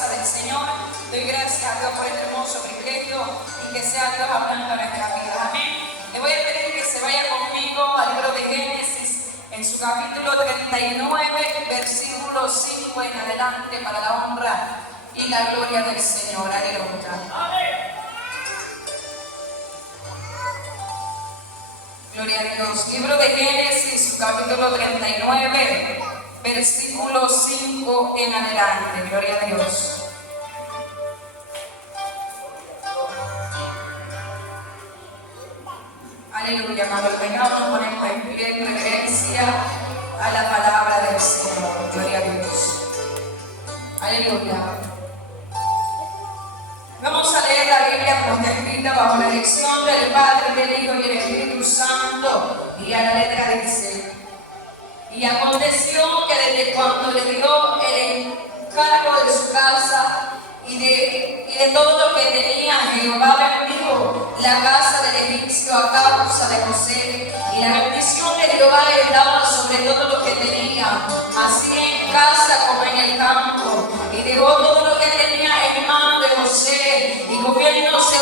casa del Señor. Doy gracias a Dios por este hermoso privilegio y que sea Dios hablando a nuestra vida. Amén. Le voy a pedir que se vaya conmigo al libro de Génesis, en su capítulo 39, versículo 5 en adelante, para la honra y la gloria del Señor. Aleluya. Amén. Gloria a Dios. Libro de Génesis, su capítulo 39, versículo 5 en adelante. Gloria a Dios. Aleluya, amado. Venga, nos ponemos en pie en reverencia a la palabra del Señor. Gloria a Dios. Aleluya. Vamos a leer la Biblia como está escrita bajo la dirección del Padre, del Hijo y del Espíritu Santo. Y a la letra dice: y aconteció que desde cuando le dio el encargo de su casa y de todo lo que tenía, Jehová bendijo la casa del egipcio a causa de José, y la bendición de Jehová estaba sobre todo lo que tenía, así en casa como en el campo, y dejó todo lo que tenía en mano de José, y comiendo no se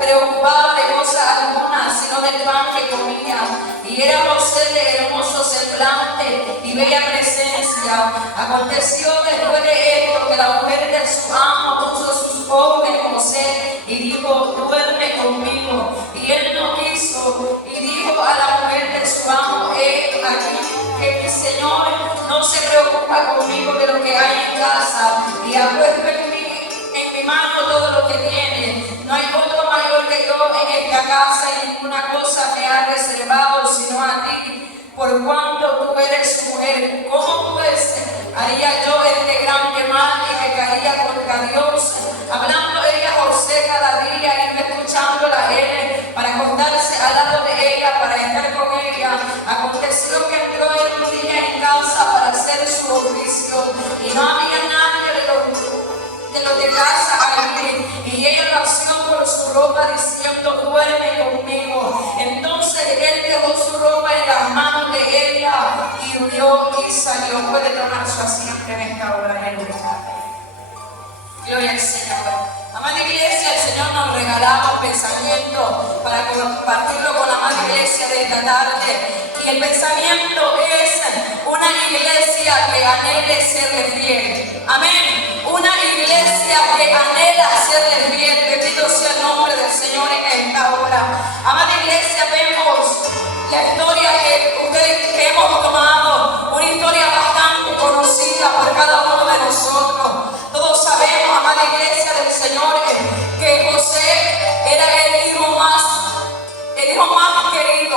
preocupaba de cosa alguna, sino del pan que comía, y era José de hermoso semblante y bella presencia. Aconteció después de esto que la mujer de su amo puso sus ojos en José y dijo: duerme conmigo. Y él no quiso, y dijo a la mujer de su amo: aquí que mi Señor no se preocupa conmigo de lo que hay en casa, y ha puesto en mi mano todo lo que tiene. No hay otro mayor que yo en esta casa, y ninguna cosa me ha reservado sino a ti, por cuanto tú eres su mujer. ¿Cómo pues haría yo este grande mal y pecaría contra Dios? Hablando ella a José cada día y no escuchándola él, para acostarse al lado de ella, para estar con ella. Aconteció que entró él un día en casa para hacer su oficio, y no había nadie de los de casa allí, y ella lo asió por su ropa diciendo: duerme conmigo. Entonces él dejó su ropa en las manos de ella y huyó y salió. Puede tomar su asiento en esta hora. Aleluya. Gloria al Señor. Amada iglesia, el Señor nos regalaba un pensamiento para compartirlo con la amada iglesia de esta tarde. Y el pensamiento es una iglesia que anhele serle fiel. Amén. Una iglesia que anhela serle fiel. Bendito sea el nombre del Señor en esta hora. Amada iglesia, vemos la historia que hemos tomado, una historia bastante conocida por cada uno de nosotros. Todos sabemos, amada iglesia del Señor, que José era el hijo más querido,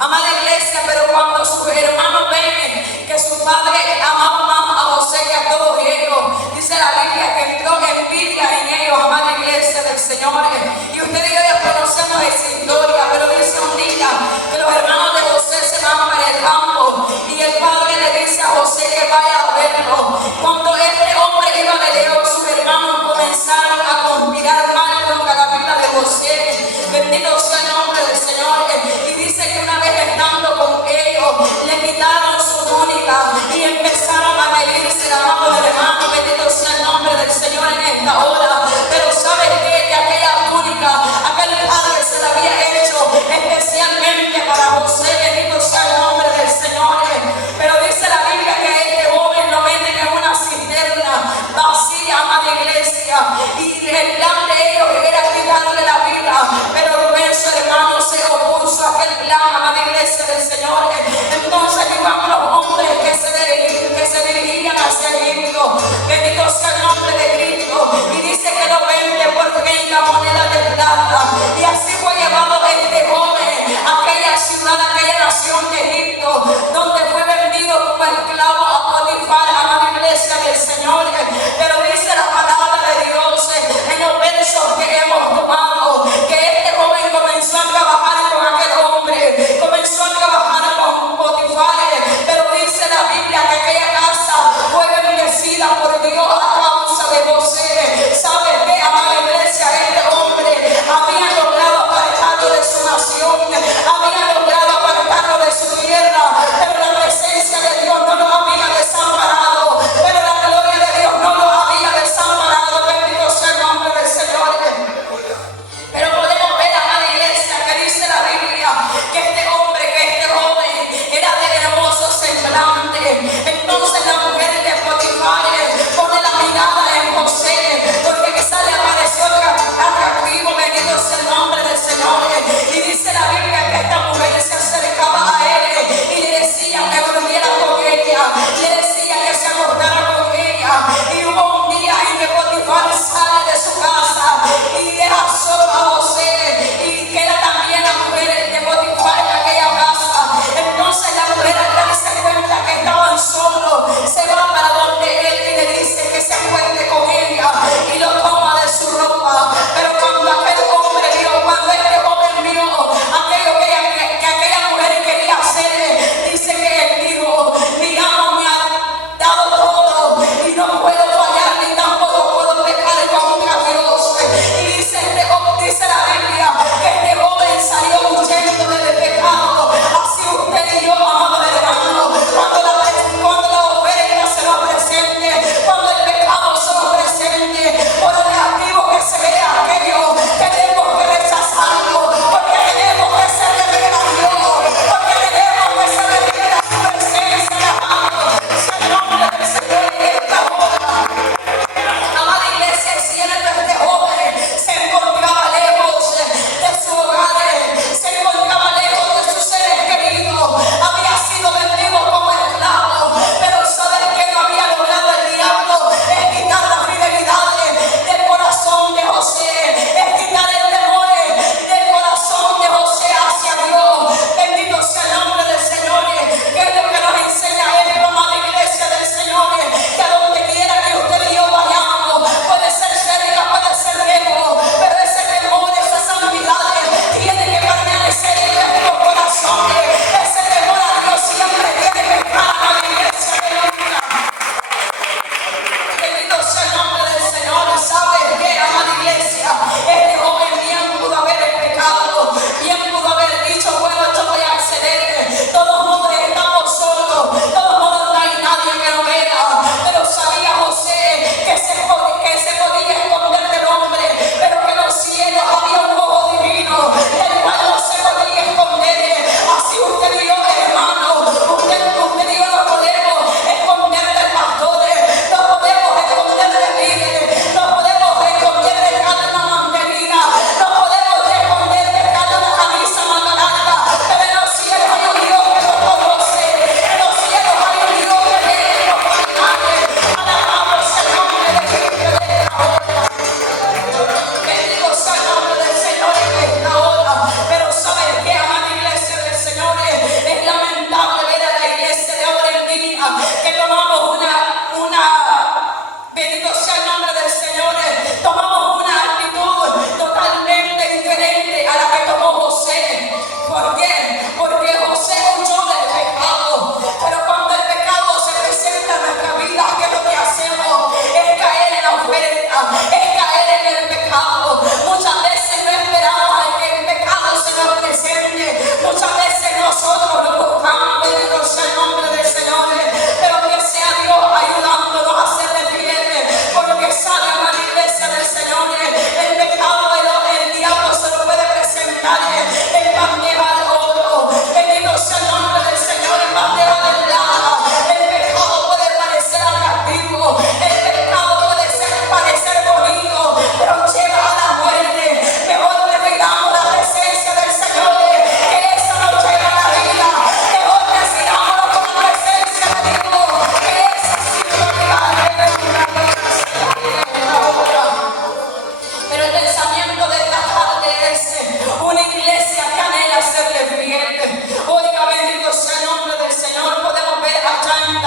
amada iglesia, pero cuando sus hermanos ven que su padre amaba más a José que a todos ellos, dice la Biblia que entró envidia en ellos, amada iglesia del Señor. Y usted y yo ya conocemos esa historia, pero dice un día que los hermanos de José se van para el campo y el padre le dice a José que vaya a verlo. Cuando este hombre iba de lejos, sus hermanos comenzaron a conspirar mal contra la vida de José. Bendito sea el nombre del Señor. Y dice que una vez estando con ellos, le quitaron su túnica y empezaron a medirse la mano del hermano. Bendito sea el nombre del Señor en esta hora. Pero ¿sabes qué? Que aquella túnica, aquel padre se la había hecho especialmente para José. Bendito sea el nombre del Señor. Pero dice la Biblia que este joven lo meten en una cisterna vacía, amada iglesia, y el plan de ellos era quitarle la vida, pero Rubén, su hermano, se opuso a aquel plan, amada iglesia del Señor. Entonces iban los hombres que se dirigían hacia Egipto. Bendito sea el nombre de Cristo. Y dice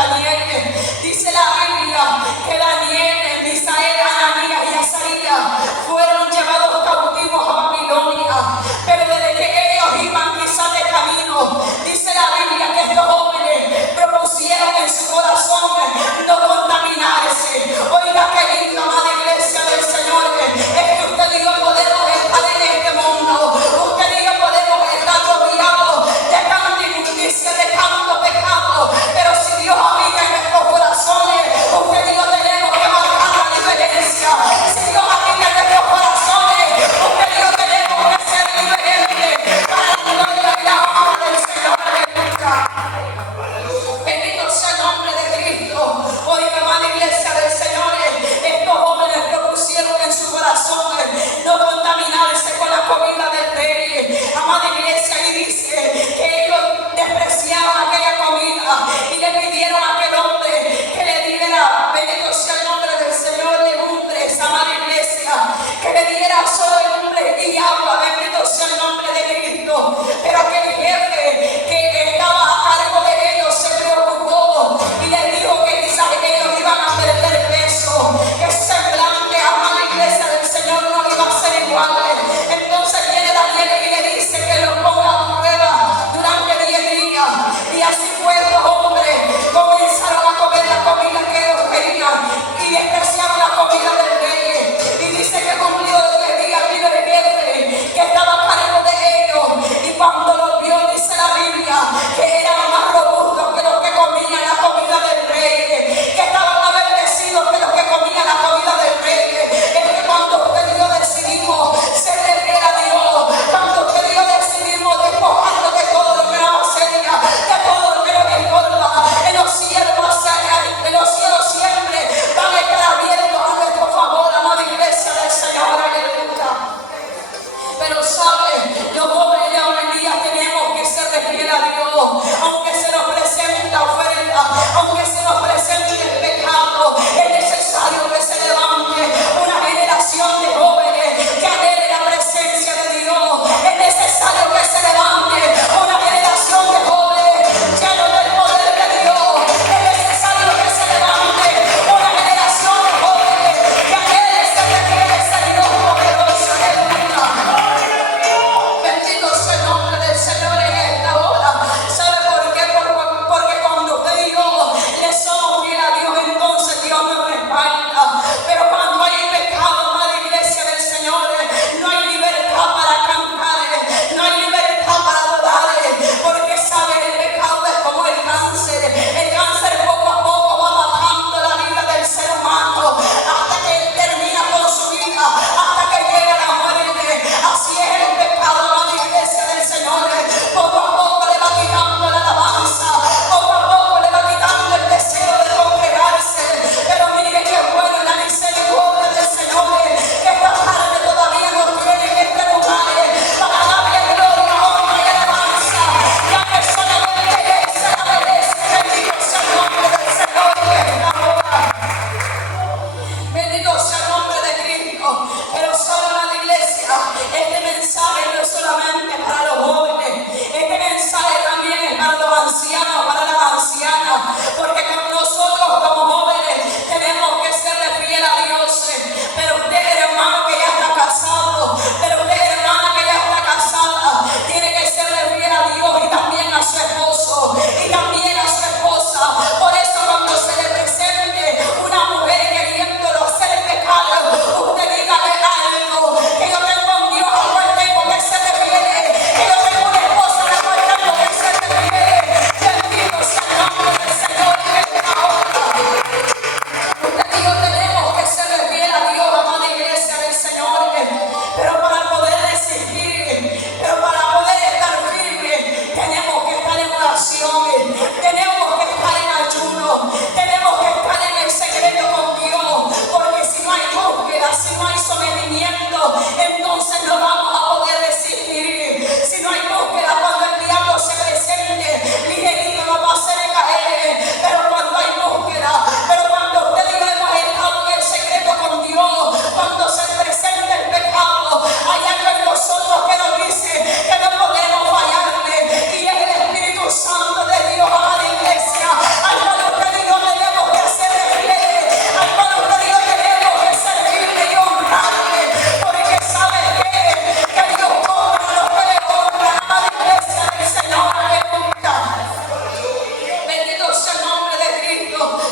Daniel. Dice la Biblia que Daniel, Misael, Ananías y Azarías fueron llevados cautivos a Babilonia, pero desde que ellos iban quizás de camino, dice la Biblia que estos jóvenes propusieron en su corazón no contaminarse. Oiga, qué lindo, amada iglesia del Señor, es que usted y yo podemos estar en este mundo, usted y yo podemos estar rodeados de tanta inmundicia, de tanto pecado, pero si Dios habita en nuestros corazones,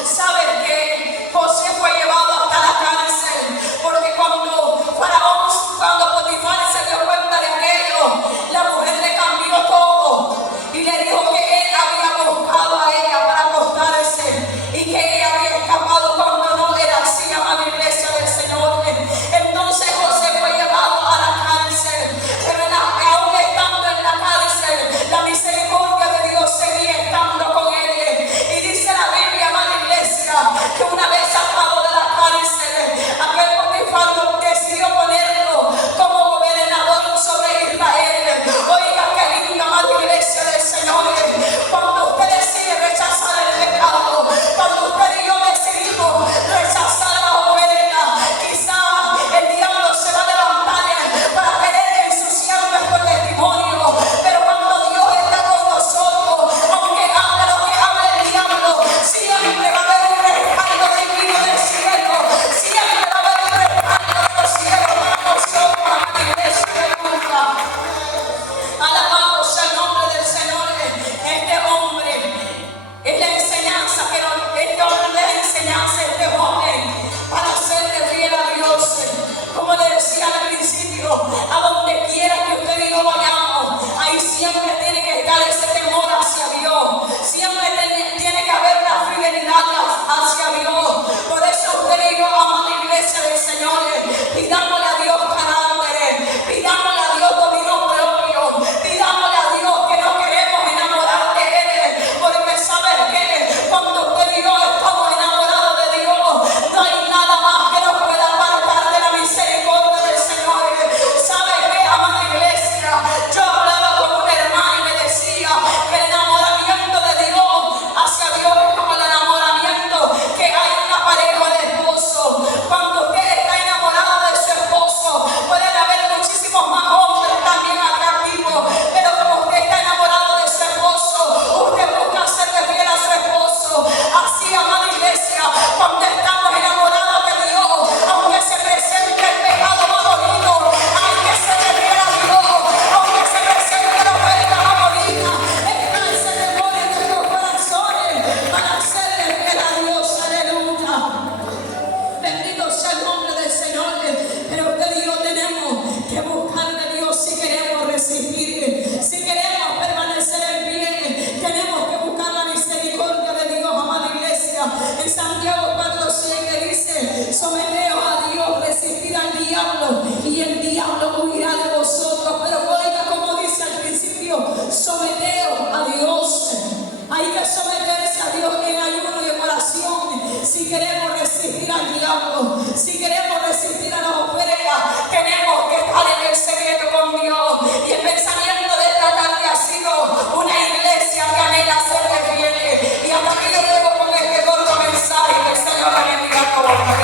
¿Sabes qué? José fue llevado hasta la cárcel, porque cuando Potifar se dio cuenta de aquello, la mujer le cambió todo y le dijo que él había buscado a ella para acostarse y que ella había escapado cuando no era así, amada iglesia del Señor. Entonces José fue llevado a la cárcel, pero aún estando en la cárcel, la misericordia de Dios seguía estando con él. Y dice la Biblia, amada iglesia, que una vez sacado de la cárcel, aquel Potifar decidió ponerlo como gobernador sobre Israel. Oiga, qué linda, amada iglesia del Señor, cuando usted decide rechazar el pecado, cuando usted y yo decidimos rechazar la oferta, quizá el diablo se va a levantar para querer ensuciar nuestro testimonio, pero cuando Dios está con nosotros, aunque hable lo que hable el diablo, siempre va a haber un respaldo divino del cielo, siempre va a haber un respaldo de los cielos para nosotros, amada iglesia de nunca. Alabamos el nombre del Señor. Este hombre es la enseñanza este hombre le enseñanza a este joven para hacerle fiel a Dios. Como le decía al principio, a donde quiera que usted y yo vayamos, ahí siempre tiene que estar ese temor hacia Dios, siempre tiene que haber una fidelidad hacia Dios. Por eso usted y yo, amada iglesia del Señor, pidámosle a Dios carácter, pidámosle a Dios dominio propio, pidámosle a Dios que no queremos enamorar de Él, porque ¿sabes qué? Cuando usted y yo estamos enamorados de Dios, no hay nada más que nos pueda apartar de la misericordia del Señor. ¿Sabes qué, amada iglesia? Yo hablaba con una hermana y me decía que el enamoramiento de Dios hacia Dios es como el enamoramiento que hay en una pareja de esposo. Cuando usted está enamorado de su esposo, pueden haber muchísimos más hombres también atractivos, pero como usted está enamorado de su esposo, usted busca serle fiel a su esposo. Así, amada iglesia, cuando estamos enamorados de Dios, aunque se presente el pecado favorito, hay que serle fiel a Dios. Aunque se presente la oferta favorita, está ese temor en nuestros corazones para serle fiel a Dios. Aleluya. Bendito sea el nombre del Señor. Pero usted y yo tenemos que buscar de Dios si queremos resistir, si queremos permanecer en pie. Tenemos que buscar la misericordia de Dios, amada iglesia. En Santiago 4:7 dice: someteos a Dios, resistir al diablo y el diablo huirá de vosotros. Pero oiga como dice al principio, someteos a Dios. Hay que someterse a Dios en ayuno y en oración si queremos resistir al diablo, si queremos resistir a la oferta. Tenemos que estar en el secreto con Dios. Y el pensamiento de esta tarde ha sido una iglesia que anhela serle fiel. Y hasta aquí yo llego con este corto mensaje. Que el Señor la bendiga a todos.